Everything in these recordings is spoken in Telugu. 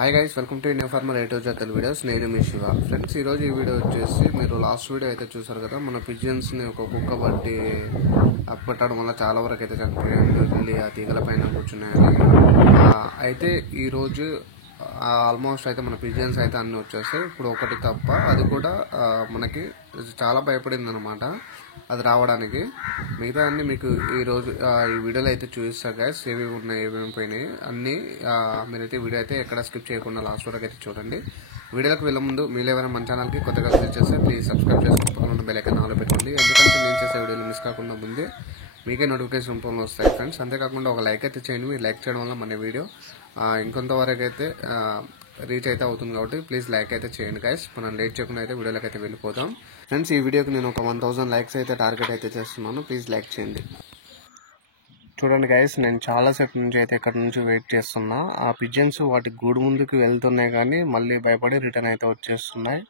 Hi guys, welcome to India farmer రైతు జాతర వీడియోస్. నేను మీ శివ. ఫ్రెండ్స్, ఈరోజు ఈ వీడియో వచ్చేసి మీరు లాస్ట్ వీడియో అయితే చూసారు కదా, మన పిజియన్స్ని ఒక కుక్క బట్టి అప్పట్టడం వల్ల చాలా వరకు అయితే చనిపోయాయి, వెళ్ళి ఆ తీగల పైన కూర్చున్నాయని. అయితే ఈరోజు ఆల్మోస్ట్ అయితే మన పిజియన్స్ అయితే అన్నీ వచ్చేస్తాయి. ఇప్పుడు ఒకటి తప్ప, అది కూడా మనకి చాలా భయపడింది అనమాట అది రావడానికి. మిగతా అన్ని మీకు ఈరోజు ఈ వీడియోలో అయితే చూపిస్తారు గైస్, ఏమేమి ఉన్నాయి ఏమేమి పోయినాయి అన్నీ. మీరైతే వీడియో అయితే ఎక్కడ స్కిప్ చేయకుండా లాస్ట్ వరకు అయితే చూడండి. వీడియోకి వెళ్ళే ముందు మీరు ఎవరైనా మన ఛానల్కి కొత్తగా విజిట్ చేస్తే ప్లీజ్ సబ్స్క్రైబ్ చేసుకోకుండా బెల్ ఐకాన్ ఆన్లో పెట్టుకోండి. ఎందుకంటే నేను చేసే వీడియోలు మిస్ కాకుండా ముందే మీకే నోటిఫికేషన్ రూపంలో వస్తాయి ఫ్రెండ్స్. అంతేకాకుండా ఒక లైక్ అయితే చేయండి. మీరు లైక్ చేయడం వల్ల మన వీడియో ఇంకొంతవరకు అయితే రీచ్ అయితే అవుతుంది కాబట్టి ప్లీజ్ లైక్ అయితే చేయండి గైస్. మనం లేట్ చేయకుండా అయితే వీడియోలోకి అయితే వెళ్ళిపోతాం ఫ్రెండ్స్. ఈ వీడియోకి నేను ఒక 1000 లైక్స్ అయితే టార్గెట్ అయితే చేస్తున్నాను. ప్లీజ్ లైక్ చేయండి. చూడండి గైస్, నేను చాలాసేపు నుంచి అయితే ఇక్కడ నుంచి వెయిట్ చేస్తున్నా. ఆ పిజన్స్ వాటి గూడు ముందుకు వెళ్తున్నాయి కానీ మళ్ళీ భయపడి రిటర్న్ అయితే వచ్చేస్తున్నాయి.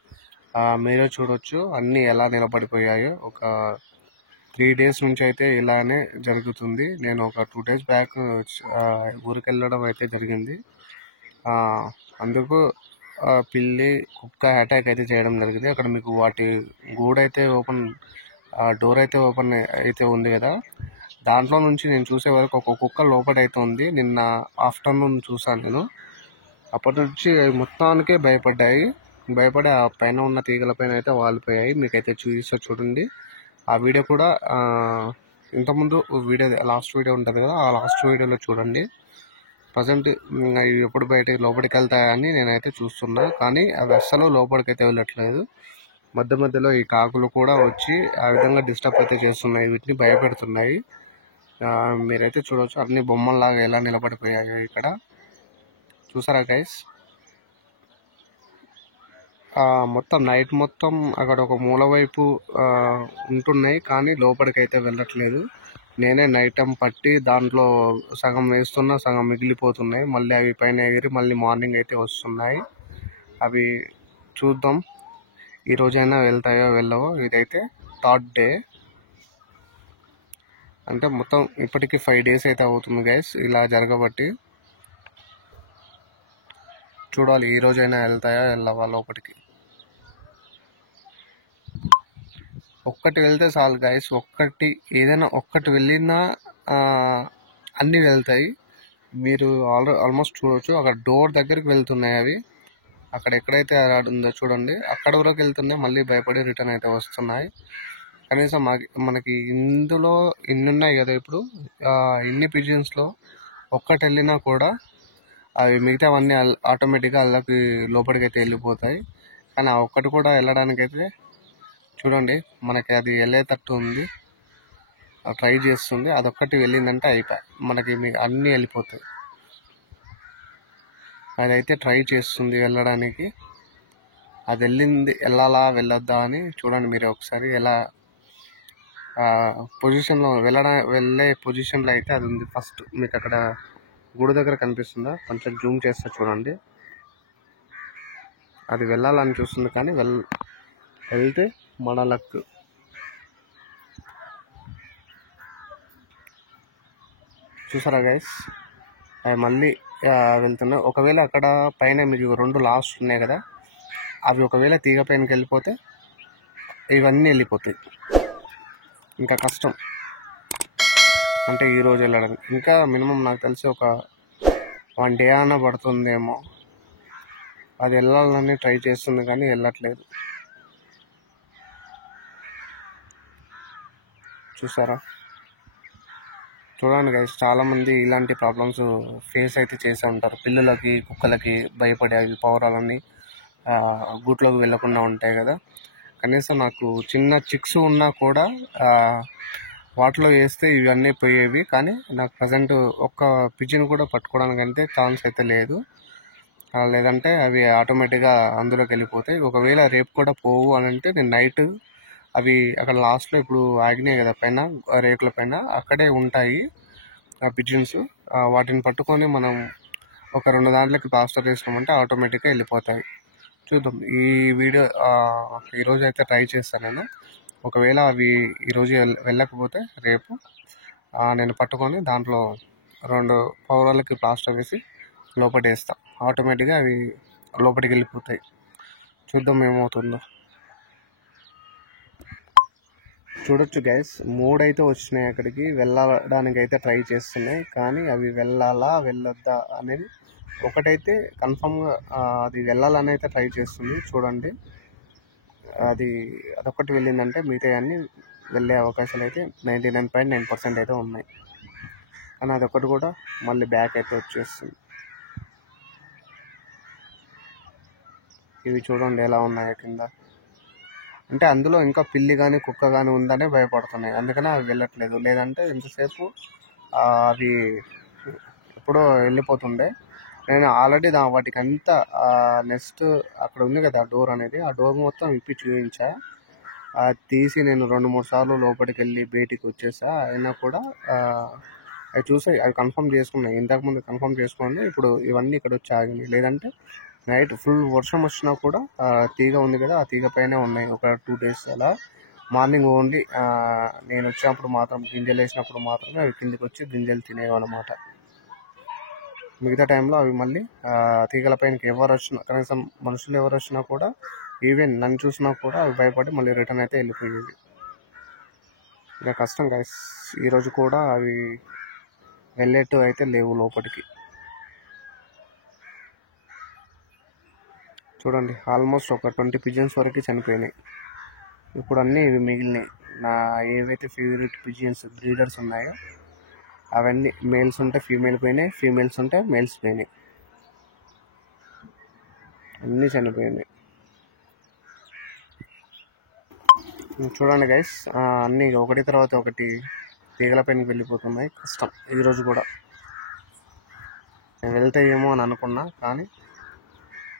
మీరే చూడొచ్చు అన్నీ ఎలా నిలబడిపోయాయో. ఒక 3 డేస్ నుంచి అయితే ఇలానే జరుగుతుంది. నేను ఒక 2 డేస్ బ్యాక్ ఊరికి వెళ్ళడం అయితే జరిగింది. అందుకు పిల్లి కుక్క అటాక్ అయితే చేయడం జరిగింది. అక్కడ మీకు వాటి గూడైతే ఓపెన్, డోర్ అయితే ఓపెన్ అయితే ఉంది కదా, దాంట్లో నుంచి నేను చూసే వరకు ఒక కుక్క లోపలైతే ఉంది. నిన్న ఆఫ్టర్నూన్ చూసాను నేను. అప్పటి నుంచి మొత్తానికే భయపడి ఆ పైన ఉన్న తీగల పైన అయితే వాలిపోయాయి. మీకైతే చూపిస్తా చూడండి. ఆ వీడియో కూడా ఇంతకుముందు వీడియో లాస్ట్ వీడియో ఉంటుంది కదా, ఆ లాస్ట్ వీడియోలో చూడండి. ప్రజెంట్ ఎప్పుడు లోపలికి వెళ్తాయని నేనైతే చూస్తున్నా, కానీ అవి అస్సలు లోపలికి అయితే వెళ్ళట్లేదు. మధ్యలో ఈ కాకులు కూడా వచ్చి ఆ విధంగా డిస్టర్బ్ అయితే చేస్తున్నాయి, వీటిని భయపెడుతున్నాయి. మీరైతే చూడవచ్చు అన్ని బొమ్మల్లాగా ఎలా నిలబడిపోయాయో ఇక్కడ. చూసారా గైస్? మొత్తం నైట్ మొత్తం అక్కడ ఒక మూల వైపు ఉంటున్నాయి, కానీ లోపలికి అయితే వెళ్ళట్లేదు. నేనే నైట్ టైం పట్టి దాంట్లో సగం వేస్తున్నా, సగం మిగిలిపోతున్నాయి. మళ్ళీ అవి పైన ఎగిరి మళ్ళీ మార్నింగ్ అయితే వస్తున్నాయి. అవి చూద్దాం ఈ రోజైనా వెళ్తాయో వెళ్ళవో. ఇదైతే 3rd డే, అంటే మొత్తం ఇప్పటికి 5 డేస్ అయితే అవుతుంది గైస్ ఇలా జరగబట్టి. చూడాలి ఈ రోజైనా వెళ్తాయో వెళ్ళవా లోపలికి. ఒక్కటి వెళ్తే చాలు గైస్, ఏదైనా ఒక్కటి వెళ్ళినా అన్నీ వెళ్తాయి. మీరు ఆల్మోస్ట్ చూడవచ్చు అక్కడ డోర్ దగ్గరికి వెళ్తున్నాయి అవి. అక్కడ ఎక్కడైతే ఉందో చూడండి, అక్కడ వరకు వెళ్తున్నాయి, మళ్ళీ భయపడి రిటర్న్ అయితే వస్తున్నాయి. కనీసం మనకి ఇందులో ఇన్ని ఉన్నాయి కదా, ఇప్పుడు ఇన్ని పిజియన్స్లో ఒక్కటి వెళ్ళినా కూడా అవి మిగతావన్నీ ఆటోమేటిక్గా అల్లకి లోపలికి అయితే వెళ్ళిపోతాయి. కానీ ఆ ఒక్కటి కూడా వెళ్ళడానికైతే చూడండి, మనకి అది వెళ్ళేటట్టు ఉంది, ట్రై చేస్తుంది. అదొక్కటి వెళ్ళిందంటే అయిపోయి మనకి అన్నీ వెళ్ళిపోతాయి. అదైతే ట్రై చేస్తుంది వెళ్ళడానికి. అది వెళ్ళాలా వెళ్ళొద్దా అని చూడండి మీరు ఒకసారి. ఎలా పొజిషన్లో వెళ్ళే పొజిషన్లో అయితే అది ఉంది. ఫస్ట్ మీకు అక్కడ గూడు దగ్గర కనిపిస్తుందా, కొంచెం జూమ్ చేస్తే చూడండి. అది వెళ్ళాలని చూస్తుంది కానీ వెళ్తే మన లక్. చూసారా గైస్, అవి మళ్ళీ వెళ్తున్నాయి. ఒకవేళ అక్కడ పైన మీకు 2 లాస్ట్ ఉన్నాయి కదా, అవి ఒకవేళ తీగ పైనకి వెళ్ళిపోతే ఇవన్నీ వెళ్ళిపోతాయి. ఇంకా కష్టం అంటే ఈరోజు వెళ్ళడానికి. ఇంకా మినిమం నాకు తెలిసి ఒక 1 డే అన్న పడుతుందేమో. అది వెళ్ళాలని ట్రై చేస్తుంది కానీ వెళ్ళట్లేదు. చూడండి గైస్, చాలామంది ఇలాంటి ప్రాబ్లమ్స్ ఫేస్ అయితే చేస్తూ ఉంటారు. పిల్లలకి కుక్కలకి భయపడే అవి పౌరాలన్నీ గూట్లోకి వెళ్ళకుండా ఉంటాయి కదా. కనీసం నాకు చిన్న చిక్స్ ఉన్నా కూడా వాటిలో వేస్తే ఇవన్నీ పోయేవి. కానీ నాకు ప్రజెంట్ ఒక్క పిజిన్ కూడా పట్టుకోవడానికంటే ఛాన్స్ అయితే లేదు. లేదంటే అవి ఆటోమేటిక్గా అందులోకి వెళ్ళిపోతాయి. ఒకవేళ రేపు కూడా పోవు అని అంటే నేను నైట్ అవి అక్కడ లాస్ట్లో ఇప్పుడు ఆగినాయి కదా పైన రేకుల పైన, అక్కడే ఉంటాయి ఆ పిజిన్స్. వాటిని పట్టుకొని మనం ఒక 2 దాంట్లకి ప్లాస్టర్ వేసినామంటే ఆటోమేటిక్గా వెళ్ళిపోతాయి. చూద్దాం. ఈ వీడియో ఈరోజు అయితే ట్రై చేస్తాను నేను. ఒకవేళ అవి ఈరోజు వెళ్ళకపోతే రేపు నేను పట్టుకొని దాంట్లో 2 పౌరాలకి ప్లాస్టర్ వేసి లోపల వేస్తా, ఆటోమేటిక్గా అవి లోపలికి వెళ్ళిపోతాయి. చూద్దాం ఏమవుతుందో. చూడొచ్చు గైస్, 3 అయితే వచ్చినాయి. అక్కడికి వెళ్ళడానికి అయితే ట్రై చేస్తున్నాయి, కానీ అవి వెళ్ళాలా వెళ్ళొద్దా అనేది ఒకటైతే కన్ఫామ్గా అది వెళ్ళాలని అయితే ట్రై చేస్తుంది. చూడండి, అదొక్కటి వెళ్ళిందంటే మిగతా అన్నీ వెళ్ళే అవకాశాలు అయితే 99.9% అయితే ఉన్నాయి. కానీ అదొక్కటి కూడా మళ్ళీ బ్యాక్ అయితే వచ్చేస్తుంది. ఇవి చూడండి ఎలా ఉన్నాయో కింద. అంటే అందులో ఇంకా పిల్లి కానీ కుక్క కానీ ఉందనే భయపడుతున్నాయి, అందుకనే అవి వెళ్ళట్లేదు. లేదంటే ఇంతసేపు అవి ఎప్పుడో వెళ్ళిపోతుండే. నేను ఆల్రెడీ వాటికి అంతా నెక్స్ట్ అక్కడ ఉంది కదా డోర్ అనేది, ఆ డోర్ మొత్తం విప్పి చూపించా. అది తీసి నేను 2-3 సార్లు లోపలికి వెళ్ళి బయటికి వచ్చేసా. అయినా కూడా అవి చూసాయి, అవి కన్ఫర్మ్ చేసుకున్నాయి. ఇంతకుముందు కన్ఫర్మ్ చేసుకోండి, ఇప్పుడు ఇవన్నీ ఇక్కడ వచ్చి ఆగింది. లేదంటే నైట్ ఫుల్ వర్షం వచ్చినా కూడా తీగ ఉంది కదా, ఆ తీగ పైనే ఉన్నాయి ఒక 2 days అలా. మార్నింగ్ ఓన్లీ నేను వచ్చినప్పుడు మాత్రం, గింజలు వేసినప్పుడు మాత్రమే అవి కిందికి వచ్చి గింజలు తినేవి అనమాట. మిగతా టైంలో అవి మళ్ళీ తీగల పైనకి ఎవరు వచ్చినా, కనీసం మనుషులు ఎవరు వచ్చినా కూడా, ఈవెన్ నన్ను చూసినా కూడా అవి భయపడి మళ్ళీ రిటర్న్ అయితే వెళ్ళిపోయేవి. ఇక కష్టం గైస్, ఈరోజు కూడా అవి వెళ్ళేట్టు అయితే లేవు లోపలికి. చూడండి, ఆల్మోస్ట్ ఒక 20 పిజియన్స్ వరకు చనిపోయినాయి. ఇప్పుడు అన్నీ ఇవి మిగిలినాయి. నా ఏవైతే ఫేవరెట్ పిజియన్స్ బ్రీడర్స్ ఉన్నాయో అవన్నీ మేల్స్ ఉంటే ఫీమేల్ పోయినాయి, ఫీమేల్స్ ఉంటే మేల్స్ పోయినాయి, అన్నీ చనిపోయినాయి. చూడండి గైస్, అన్నీ ఒకటి తర్వాత ఒకటి తీగల పైనకి వెళ్ళిపోతున్నాయి. కష్టం ఈరోజు కూడా. నేను వెళ్తాయేమో అని అనుకున్నా, కానీ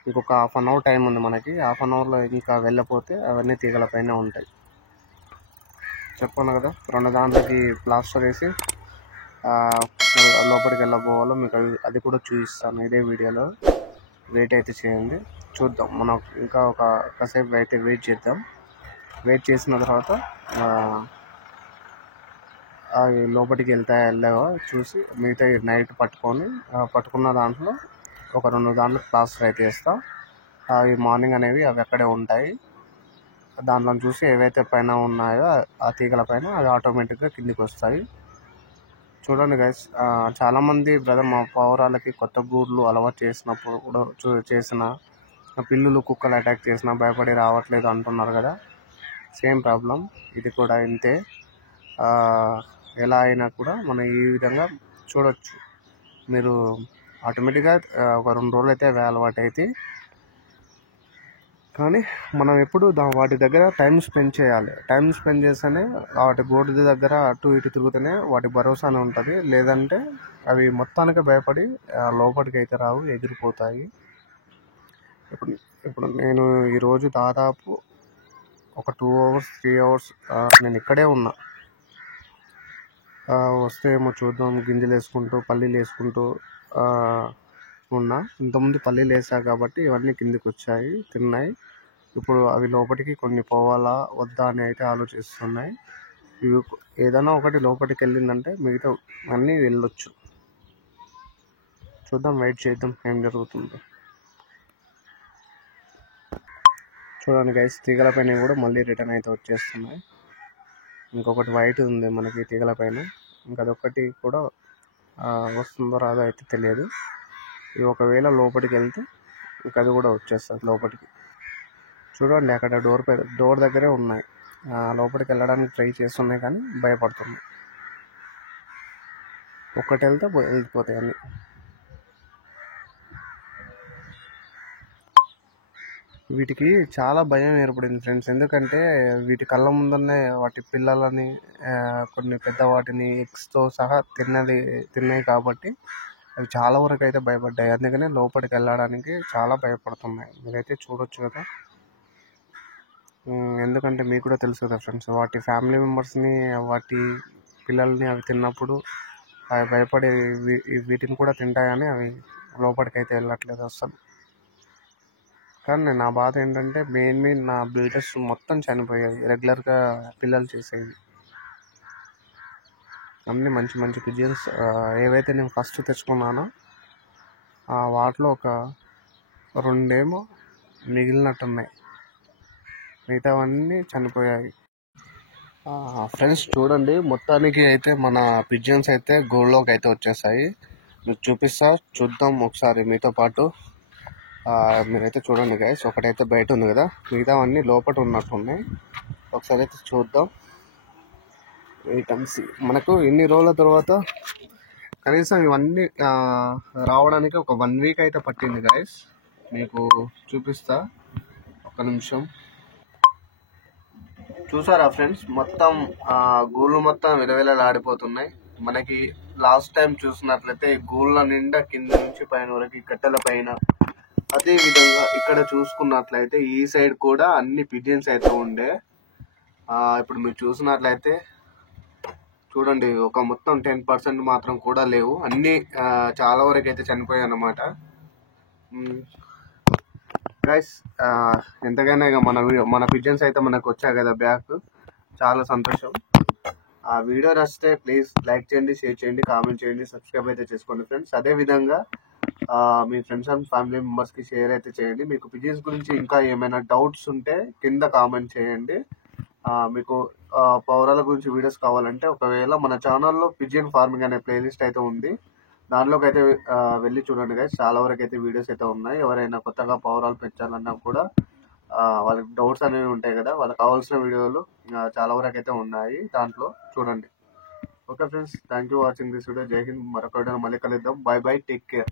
ఇంకొక 1/2 hour టైం ఉంది మనకి. 1/2 hourలో ఇంకా వెళ్ళకపోతే అవన్నీ తీగల పైన ఉంటాయి. చెప్పాను కదా, 2 దాంట్లోకి ప్లాస్టర్ వేసి లోపలికి వెళ్ళబోవాలో మీకు అది కూడా చూపిస్తాను ఇదే వీడియోలో. వెయిట్ అయితే చేయండి, చూద్దాం. మనం ఇంకా కాసేపు అయితే వెయిట్ చేద్దాం. వెయిట్ చేసిన తర్వాత అవి లోపలికి వెళ్ళావో చూసి మిగతా నైట్ పట్టుకున్న దాంట్లో ఒక 2 దాంట్లో ప్లాస్టర్ అయితే వేస్తా. అవి మార్నింగ్ అనేవి అవి అక్కడే ఉంటాయి. దాంట్లో చూసి ఏవైతే పైన ఉన్నాయో ఆ తీగల పైన అవి ఆటోమేటిక్గా కిందికి వస్తాయి. చూడండి గైస్, చాలామంది బ్రదర్ మా పావురాలకి కొత్త గూడ్లు అలవాటు చేసినప్పుడు కూడా చేసిన పిల్లులు కుక్కలు అటాక్ చేసినా భయపడి రావట్లేదు అంటున్నారు కదా. సేమ్ ప్రాబ్లం ఇది కూడా ఇంతే. ఎలా అయినా కూడా మనం ఈ విధంగా చూడొచ్చు. మీరు ఆటోమేటిక్గా ఒక 2 రోజులు అయితే అలవాటు అయితే, కానీ మనం ఎప్పుడు వాటి దగ్గర టైం స్పెండ్ చేయాలి. టైం స్పెండ్ చేస్తేనే వాటి గోడ దగ్గర అటు ఇటు తిరుగుతూనే వాటి భరోసానే ఉంటుంది. లేదంటే అవి మొత్తానికి భయపడి లోపలికి అయితే రావు, ఎగిరిపోతాయి. ఇప్పుడు నేను ఈరోజు దాదాపు ఒక 2 hours 3 hours నేను ఇక్కడే ఉన్నా. వస్తే ఏమో చూద్దాం, గింజలు వేసుకుంటూ పల్లీలు వేసుకుంటూ ఉన్నా. ఇంతకుముందు పల్లీలు వేసా కాబట్టి ఇవన్నీ కిందికి వచ్చాయి, తిన్నాయి. ఇప్పుడు అవి లోపలికి కొన్ని పోవాలా వద్దా అని అయితే ఆలోచిస్తున్నాయి. ఇవి ఏదైనా ఒకటి లోపలికి వెళ్ళిందంటే మిగతా అన్నీ వెళ్ళొచ్చు. చూద్దాం, వెయిట్ చేద్దాం ఏం జరుగుతుందో. చూడండి గైస్, తీగల పైన కూడా మళ్ళీ రిటర్న్ అయితే వచ్చేస్తున్నాయి. ఇంకొకటి వైట్ ఉంది మనకి తీగల పైన, ఇంకా అదొక్కటి కూడా వస్తుందో రాదో అయితే తెలియదు. ఇది ఒకవేళ లోపలికి వెళ్తే ఇంకా అది కూడా వచ్చేస్తుంది లోపలికి. చూడండి, అక్కడ డోర్ దగ్గరే ఉన్నాయి. లోపలికి వెళ్ళడానికి ట్రై చేస్తున్నాయి కానీ భయపడుతున్నాయి. ఒక్కటి వెళ్తే వెళ్ళిపోతాయి అన్నీ. వీటికి చాలా భయం ఏర్పడింది ఫ్రెండ్స్, ఎందుకంటే వీటి కళ్ళ ముందరనే వాటి పిల్లలని కొన్ని పెద్ద వాటిని ఎగ్స్తో సహా తిన్నాయి కాబట్టి అవి చాలా వరకు అయితే భయపడ్డాయి. అందుకనే లోపలికి వెళ్ళడానికి చాలా భయపడుతున్నాయి. మీరైతే చూడొచ్చు కదా, ఎందుకంటే మీకు కూడా తెలుసు కదా ఫ్రెండ్స్, వాటి ఫ్యామిలీ మెంబర్స్ని వాటి పిల్లల్ని అవి తిన్నప్పుడు అవి భయపడి వీటిని కూడా తింటాయని అవి లోపలికి అయితే వెళ్ళట్లేదు అసలు. కానీ నా బాధ ఏంటంటే మెయిన్ నా బ్రీడర్స్ మొత్తం చనిపోయాయి, రెగ్యులర్గా పిల్లలు చేసేవి. అన్నీ మంచి మంచి పిజియన్స్ ఏవైతే నేను ఫస్ట్ తెచ్చుకున్నానో వాటిలో ఒక 2 మిగిలినట్టున్నాయి, మిగతావన్నీ చనిపోయాయి. ఫ్రెండ్స్ చూడండి, మొత్తానికి అయితే మన పిజియన్స్ అయితే గూళ్ళోకి అయితే వచ్చేసాయి. మీకు చూద్దాం ఒకసారి మీతో పాటు. మీరైతే చూడండి గైస్, ఒకటైతే బయట ఉంది కదా, మిగతావన్నీ లోపల ఉన్నట్టున్నాయి. ఒకసారి అయితే చూద్దాం. మనకు ఇన్ని రోజుల తర్వాత కనీసం ఇవన్నీ రావడానికి ఒక 1 వీక్ అయితే పట్టింది గైస్. మీకు చూపిస్తా, ఒక నిమిషం. చూసారా ఫ్రెండ్స్, మొత్తం గూళ్ళు మొత్తం విలవిలలాడిపోతున్నాయి. మనకి లాస్ట్ టైం చూసినట్లయితే గూళ్ళ నిండా కింద నుంచి పైన వరకు కట్టెల పైన, అదే విధంగా ఇక్కడ చూసుకున్నట్లయితే ఈ సైడ్ కూడా అన్ని పిజియన్స్ అయితే ఉండే. ఇప్పుడు మీరు చూసినట్లయితే చూడండి, ఒక మొత్తం 10% మాత్రం కూడా లేవు, అన్ని చాలా వరకు అయితే చనిపోయాయి అన్నమాట. గైస్, ఎంతకైనా ఇక మన పిజియన్స్ అయితే మనకు వచ్చాయి కదా బ్యాక్, చాలా సంతోషం. ఆ వీడియో నచ్చితే ప్లీజ్ లైక్ చేయండి, షేర్ చేయండి, కామెంట్ చేయండి, సబ్స్క్రైబ్ అయితే చేసుకోండి ఫ్రెండ్స్. అదేవిధంగా మీ ఫ్రెండ్స్ అండ్ ఫ్యామిలీ మెంబర్స్కి షేర్ అయితే చేయండి. మీకు పిజియన్స్ గురించి ఇంకా ఏమైనా డౌట్స్ ఉంటే కింద కామెంట్ చేయండి. మీకు పౌరాల గురించి వీడియోస్ కావాలంటే ఒకవేళ మన ఛానల్లో పిజియన్ ఫార్మింగ్ అనే ప్లేలిస్ట్ అయితే ఉంది, దానిలోకి అయితే వెళ్ళి చూడండి గైస్. చాలా వరకు అయితే వీడియోస్ అయితే ఉన్నాయి. ఎవరైనా కొత్తగా పౌరాలు పెంచాలన్నా కూడా వాళ్ళకి డౌట్స్ అనేవి ఉంటాయి కదా, వాళ్ళకి కావాల్సిన వీడియోలు చాలా వరకు అయితే ఉన్నాయి, దాంట్లో చూడండి. Okay friends, thank you watching this video. జై హింద్. మరొక వీడియో మళ్ళీ కలుద్దాం. By by, take care.